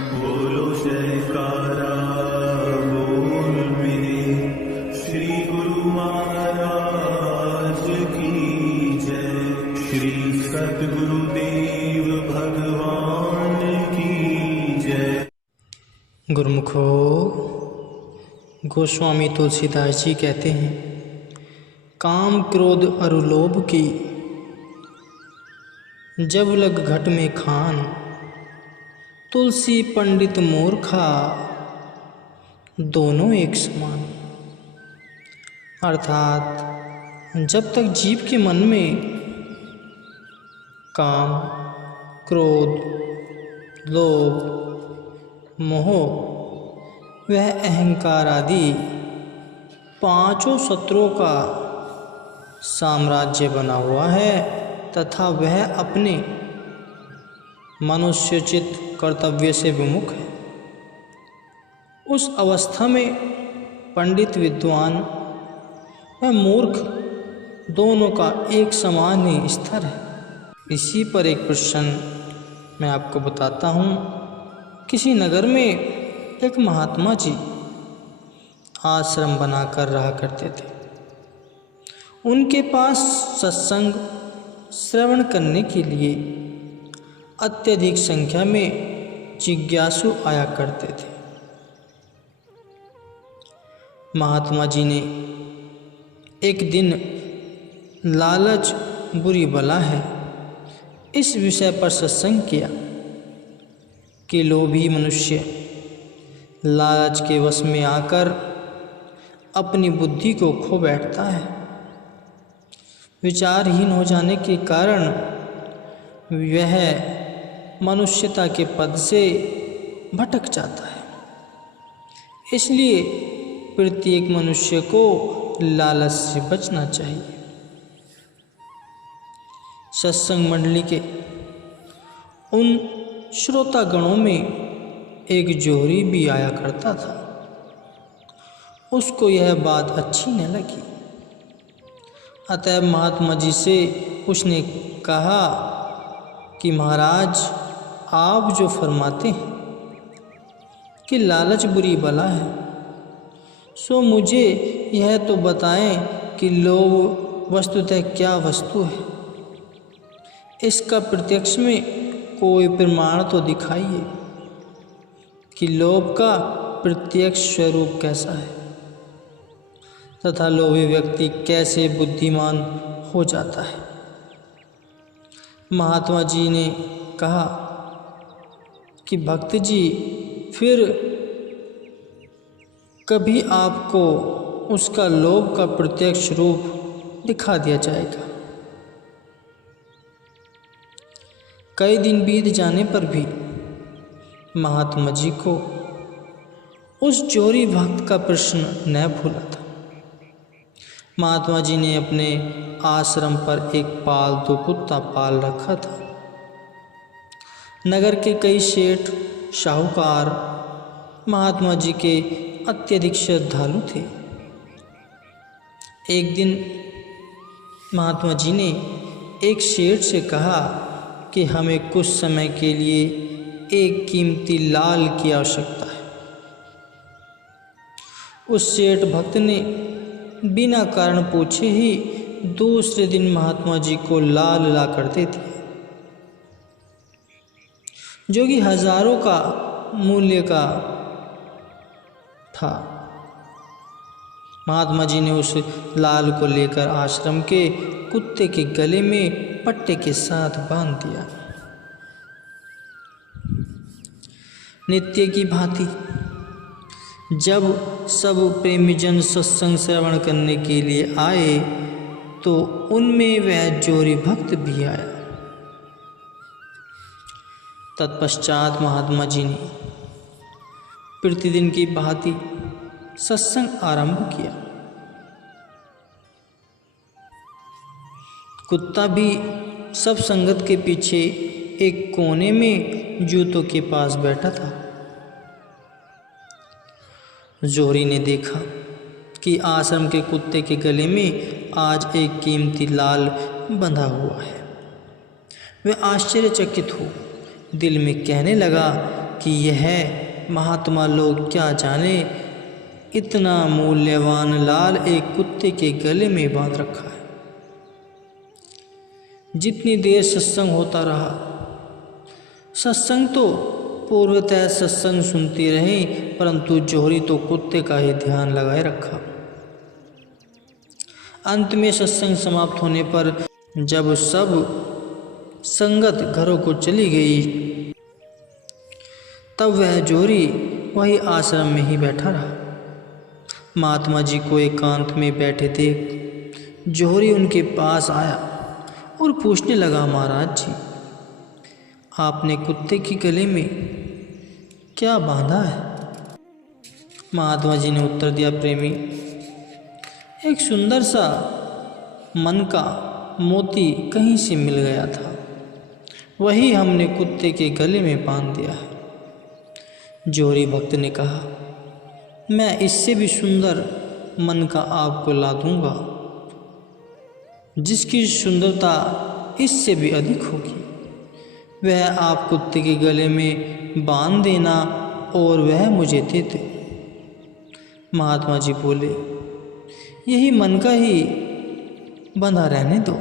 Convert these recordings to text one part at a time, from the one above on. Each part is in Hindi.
बोलो जयकारा बोल मेरे श्री गुरु महाराज की जय। श्री सद्गुरुदेव भगवान की जय। गुरुमुखो, गोस्वामी तुलसीदास जी कहते हैं, काम क्रोध अरु लोभ की जब लग घट में खान, तुलसी पंडित मूर्खा दोनों एक समान। अर्थात जब तक जीव के मन में काम, क्रोध, लोभ, मोह वह अहंकार आदि पांचों शत्रुओं का साम्राज्य बना हुआ है तथा वह अपने मनुष्योचित कर्तव्य से विमुख है, उस अवस्था में पंडित विद्वान व मूर्ख दोनों का एक समान ही स्तर है। इसी पर एक प्रश्न मैं आपको बताता हूँ। किसी नगर में एक महात्मा जी आश्रम बनाकर रहा करते थे। उनके पास सत्संग श्रवण करने के लिए अत्यधिक संख्या में जिज्ञासु आया करते थे। महात्मा जी ने एक दिन लालच बुरी बला है इस विषय पर सत्संग किया कि लोभी मनुष्य लालच के वश में आकर अपनी बुद्धि को खो बैठता है। विचारहीन हो जाने के कारण वह मनुष्यता के पद से भटक जाता है। इसलिए प्रत्येक मनुष्य को लालच से बचना चाहिए। सत्संग मंडली के उन श्रोतागणों में एक जोहरी भी आया करता था। उसको यह बात अच्छी न लगी, अतः महात्मा जी से उसने कहा कि महाराज, आप जो फरमाते हैं कि लालच बुरी बला है, सो मुझे यह तो बताएं कि लोभ वस्तुतः क्या वस्तु है। इसका प्रत्यक्ष में कोई प्रमाण तो दिखाइए कि लोभ का प्रत्यक्ष स्वरूप कैसा है तथा लोभी व्यक्ति कैसे बुद्धिमान हो जाता है। महात्मा जी ने कहा कि भक्त जी, फिर कभी आपको उसका लोभ का प्रत्यक्ष रूप दिखा दिया जाएगा। कई दिन बीत जाने पर भी महात्मा जी को उस चोरी भक्त का प्रश्न न भूला था। महात्मा जी ने अपने आश्रम पर एक पालतू कुत्ता पाल रखा था। नगर के कई सेठ साहूकार महात्मा जी के अत्यधिक श्रद्धालु थे। एक दिन महात्मा जी ने एक सेठ से कहा कि हमें कुछ समय के लिए एक कीमती लाल की आवश्यकता है। उस सेठ भक्त ने बिना कारण पूछे ही दूसरे दिन महात्मा जी को लाल ला कर दे दिया, जो कि हजारों का मूल्य का था। महात्मा जी ने उस लाल को लेकर आश्रम के कुत्ते के गले में पट्टे के साथ बांध दिया। नित्य की भांति जब सब प्रेमीजन सत्संग श्रवण करने के लिए आए तो उनमें वह जोरी भक्त भी आया। तत्पश्चात महात्मा जी ने प्रतिदिन की भांति सत्संग आरंभ किया। कुत्ता भी सब संगत के पीछे एक कोने में जूतों के पास बैठा था। जोहरी ने देखा कि आश्रम के कुत्ते के गले में आज एक कीमती लाल बंधा हुआ है। वह आश्चर्यचकित हो दिल में कहने लगा कि यह महात्मा लोग क्या जाने इतना मूल्यवान लाल एक कुत्ते के गले में बांध रखा है। जितनी देर सत्संग होता रहा, सत्संग तो पूर्वतः सत्संग सुनती रही, परंतु जौहरी तो कुत्ते का ही ध्यान लगाए रखा। अंत में सत्संग समाप्त होने पर जब सब संगत घरों को चली गई, तब वह जौहरी वही आश्रम में ही बैठा रहा। महात्मा जी को एकांत में बैठे देख जौहरी उनके पास आया और पूछने लगा, महाराज जी, आपने कुत्ते के गले में क्या बांधा है? महात्मा जी ने उत्तर दिया, प्रेमी, एक सुंदर सा मन का मोती कहीं से मिल गया था, वही हमने कुत्ते के गले में बांध दिया है। जौहरी भक्त ने कहा, मैं इससे भी सुंदर मन का आपको ला दूंगा, जिसकी सुंदरता इससे भी अधिक होगी। वह आप कुत्ते के गले में बांध देना और वह मुझे दे दे। महात्मा जी बोले, यही मन का ही बंधा रहने दो।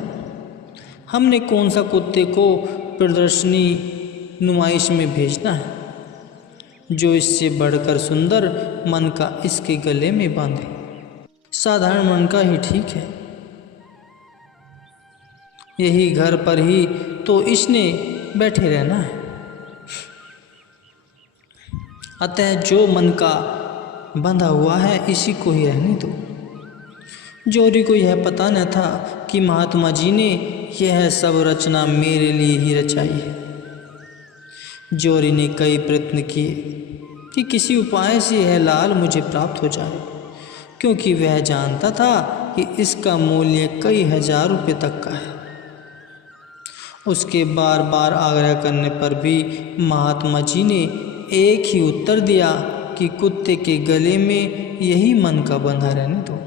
हमने कौन सा कुत्ते को प्रदर्शनी नुमाइश में भेजना है जो इससे बढ़कर सुंदर मन का इसके गले में बांधे। साधारण मन का ही ठीक है। यही घर पर ही तो इसने बैठे रहना है। अतः जो मन का बंधा हुआ है इसी को ही रहने दो। जौहरी को यह पता न था कि महात्मा जी ने यह सब रचना मेरे लिए ही रचाई है। जौहरी ने कई प्रयत्न किए कि किसी उपाय से यह लाल मुझे प्राप्त हो जाए, क्योंकि वह जानता था कि इसका मूल्य कई हजार रुपये तक का है। उसके बार बार आग्रह करने पर भी महात्मा जी ने एक ही उत्तर दिया कि कुत्ते के गले में यही मन का बंधा रहने दो।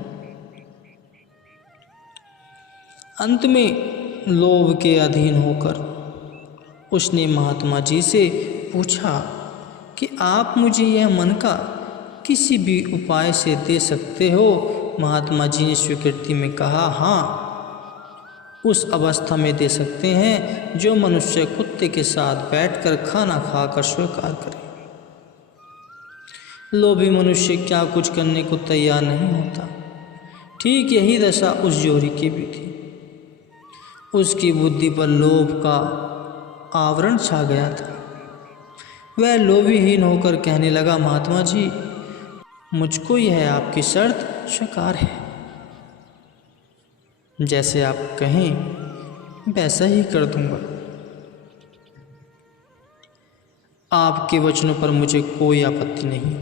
अंत में लोभ के अधीन होकर उसने महात्मा जी से पूछा कि आप मुझे यह मन का किसी भी उपाय से दे सकते हो? महात्मा जी ने स्वीकृति में कहा, हाँ, उस अवस्था में दे सकते हैं जो मनुष्य कुत्ते के साथ बैठकर खाना खाकर स्वीकार करे। लोभी मनुष्य क्या कुछ करने को तैयार नहीं होता। ठीक यही दशा उस जौहरी की भी थी। उसकी बुद्धि पर लोभ का आवरण छा गया था। वह लोभीहीन होकर कहने लगा, महात्मा जी, मुझको यह आपकी शर्त स्वीकार है। जैसे आप कहें वैसा ही कर दूंगा। आपके वचनों पर मुझे कोई आपत्ति नहीं।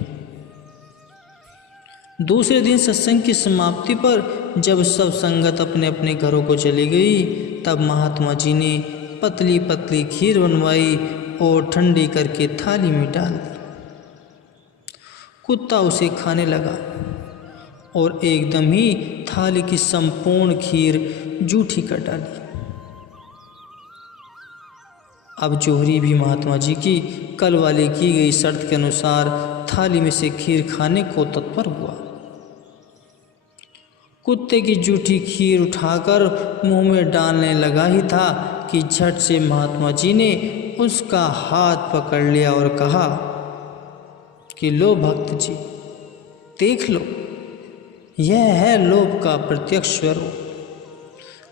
दूसरे दिन सत्संग की समाप्ति पर जब सब संगत अपने अपने घरों को चली गई, तब महात्मा जी ने पतली पतली खीर बनवाई और ठंडी करके थाली में डाल दी। कुत्ता उसे खाने लगा और एकदम ही थाली की संपूर्ण खीर जूठी कर डाली। अब जौहरी भी महात्मा जी की कल वाले की गई शर्त के अनुसार थाली में से खीर खाने को तत्पर हुआ। कुत्ते की जूठी खीर उठाकर मुंह में डालने लगा ही था कि झट से महात्मा जी ने उसका हाथ पकड़ लिया और कहा कि लो भक्त जी, देख लो, यह है लोभ का प्रत्यक्ष स्वरूप।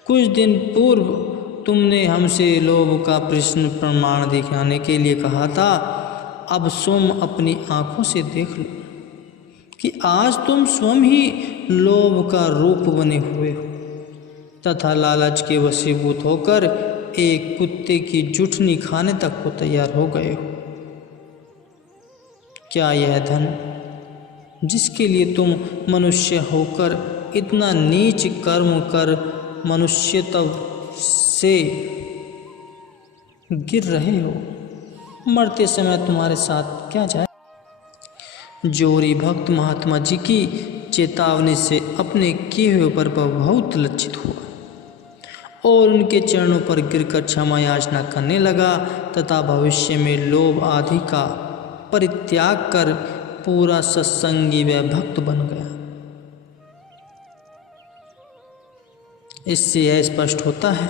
कुछ दिन पूर्व तुमने हमसे लोभ का प्रश्न प्रमाण दिखाने के लिए कहा था। अब स्वयं अपनी आंखों से देख लो कि आज तुम स्वयं ही लोभ का रूप बने हुए हो तथा लालच के वशीभूत होकर एक कुत्ते की जुठनी खाने तक को तैयार हो गए हो। क्या यह धन जिसके लिए तुम मनुष्य होकर इतना नीच कर्म कर मनुष्यत्व से गिर रहे हो, मरते समय तुम्हारे साथ क्या जाए? जौहरी भक्त महात्मा जी की चेतावनी से अपने किए हुए पर बहुत लज्जित हुआ और उनके चरणों पर गिरकर क्षमा याचना करने लगा तथा भविष्य में लोभ आदि का परित्याग कर पूरा सत्संगी व भक्त बन गया। इससे यह स्पष्ट होता है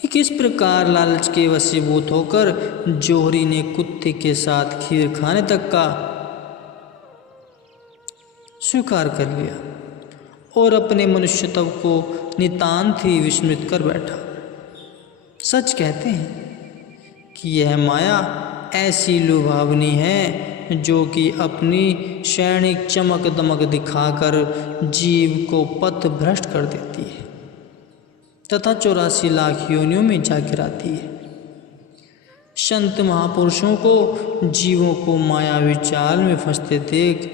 कि किस प्रकार लालच के वशीभूत होकर जोहरी ने कुत्ते के साथ खीर खाने तक का स्वीकार कर लिया और अपने मनुष्यत्व को नितांत ही विस्मृत कर बैठा। सच कहते हैं कि यह माया ऐसी लुभावनी है जो कि अपनी क्षणिक चमक दमक दिखाकर जीव को पथ भ्रष्ट कर देती है तथा 84 लाख योनियों में जा गिराती है। संत महापुरुषों को जीवों को मायावी जाल में फंसते देख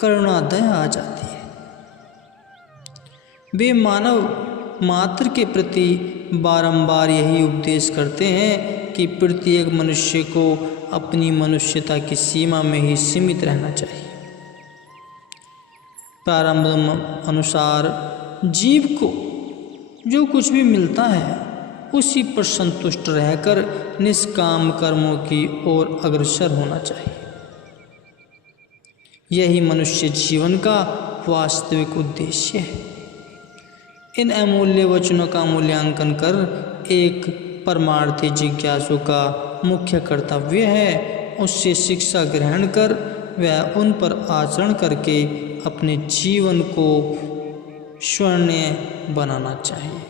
करुणा दया आ जाती है। वे मानव मात्र के प्रति बारंबार यही उपदेश करते हैं कि प्रत्येक मनुष्य को अपनी मनुष्यता की सीमा में ही सीमित रहना चाहिए। प्रारंभ अनुसार जीव को जो कुछ भी मिलता है उसी पर संतुष्ट रहकर निष्काम कर्मों की ओर अग्रसर होना चाहिए। यही मनुष्य जीवन का वास्तविक उद्देश्य है। इन अमूल्य वचनों का मूल्यांकन कर एक परमार्थी जिज्ञासु का मुख्य कर्तव्य है उससे शिक्षा ग्रहण कर वह उन पर आचरण करके अपने जीवन को स्वर्णीय बनाना चाहिए।